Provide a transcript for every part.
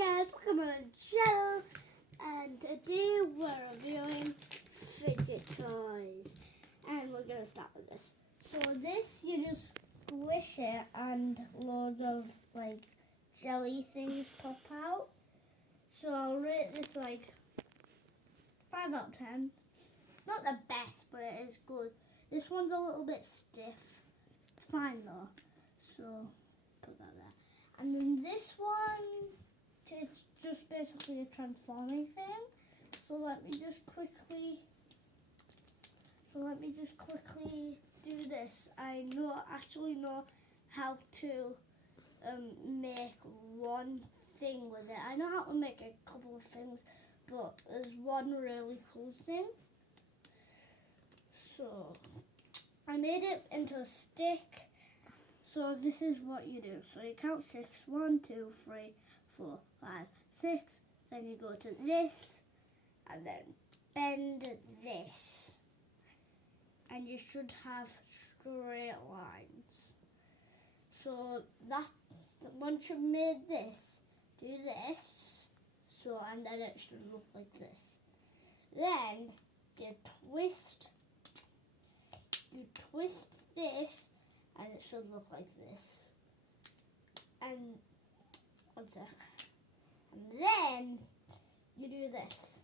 guys, welcome on the channel, and today we're reviewing fidget toys, and we're gonna start with this. So this, you just squish it and loads of like jelly things pop out. So I'll rate this like 5 out of 10. Not the best, but it is good. This one's a little bit stiff. It's fine though. So put that there. And then this one, it's just basically a transforming thing. So let me just quickly do this. I actually know how to make one thing with it. I know how to make a couple of things, but there's one really cool thing. So I made it into a stick. So this is what you do. So you count 6. 1, 2, 3, 4, 5, 6. Then you go to this and then bend this. And you should have straight lines. So that once you've made this, do this. So and then it should look like this. Then you twist this. And it should look like this. And one sec. And then you do this.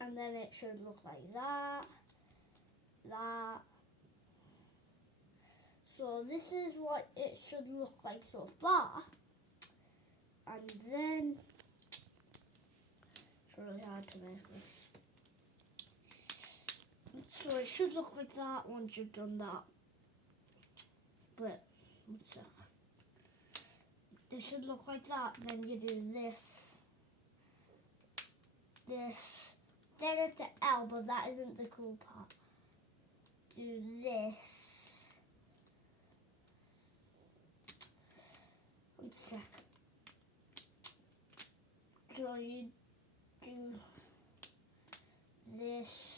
And then it should look like that. So this is what it should look like so far. And then it's really hard to make this. So it should look like that once you've done that. But what's that? It should look like that. Then you do this. Then it's an L, but that isn't the cool part. Do this. One sec. So you do this.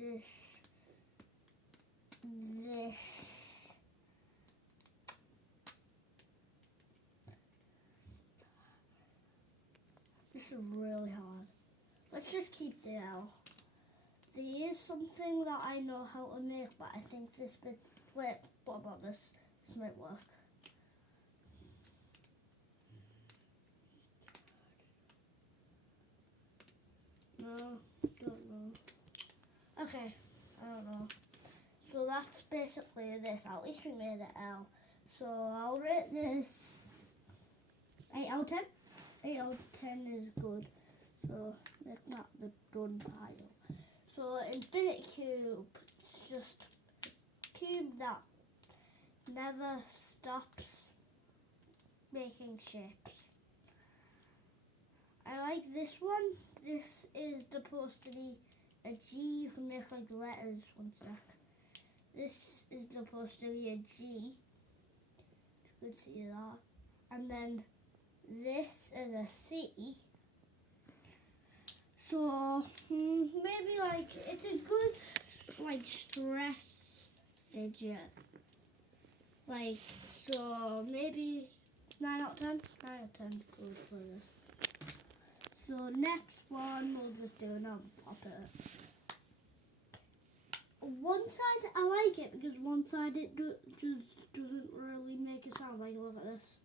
This. This is really hard. Let's just keep the L. There is something that I know how to make, but I think this bit. Wait, what about this? This might work. No, don't know. Okay, I don't know. So that's basically this. At least we made it L. So I'll rate this 8 out of 10. 8 out of 10 is good. So make that the done pile. So infinity cube, it's just a cube that never stops making shapes. I like this one. This is supposed to be a G. You can make like letters. One sec. This is supposed to be a G. You could see that. And then this is a C. So maybe like it's a good like stress fidget. Like so maybe 9 out of 10. 9 out of 10 is good for this. So next one we'll just do another puppet. One side I like it because one side it just doesn't really make a sound. Like look at this.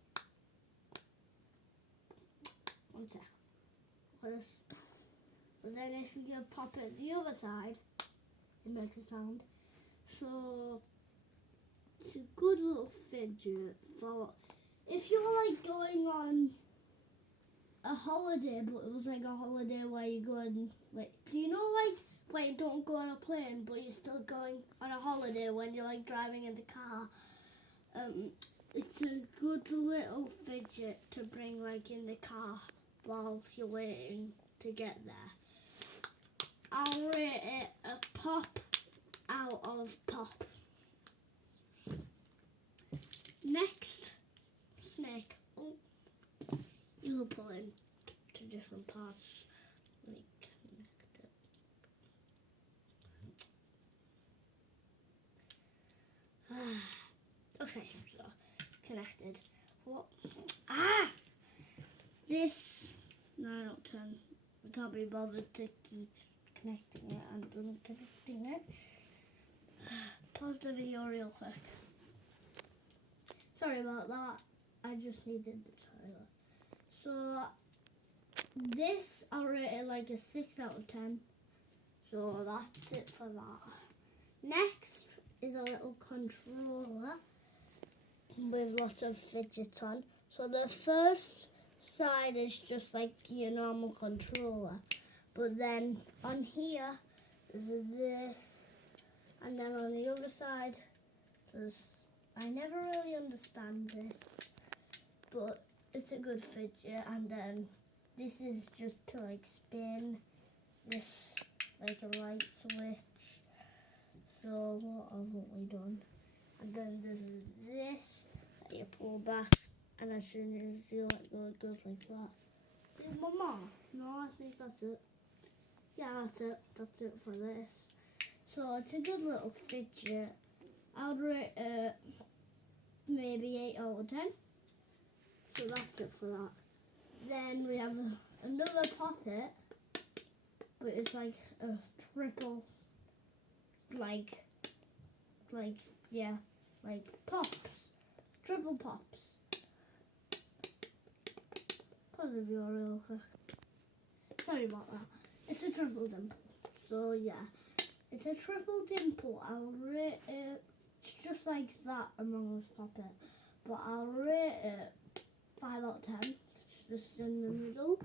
One sec. Look at this. But then if you give puppet the other side, it makes a sound. So it's a good little fidget for if you were like going on a holiday, but it was like a holiday where you go and like, do you know like where you don't go on a plane, but you're still going on a holiday when you're like driving in the car? It's a good little fidget to bring like in the car while you're waiting to get there. I'll rate it a pop out of pop. Next, snake. Oh, you can pull in to different parts. Let me connect it. Okay, so connected. What? Ah! This 9 out of 10. We can't be bothered to keep connecting it and unconnecting it. Pause the video real quick. Sorry about that. I just needed the toilet. So this I'll rate it like a 6 out of 10. So that's it for that. Next is a little controller with lots of fidget on. So the first side is just like your normal controller, but then on here there's this, and then on the other side there's, I never really understand this, but it's a good fidget. And then this is just to like spin this like a light switch. So what haven't we done? And then there's this that you pull back, and as soon as you let go, it goes like that. Is one more? No, I think that's it. Yeah, that's it. That's it for this. So it's a good little fidget. I would rate it maybe 8 out of 10. So that's it for that. Then we have another poppet, but it's like a triple, like pops, triple pops. Pause the video real quick. Sorry about that. It's a triple dimple. So yeah, it's a triple dimple. I'll rate it. It's just like that Among Us poppet, but I'll rate it 5 out of 10. It's just in the middle.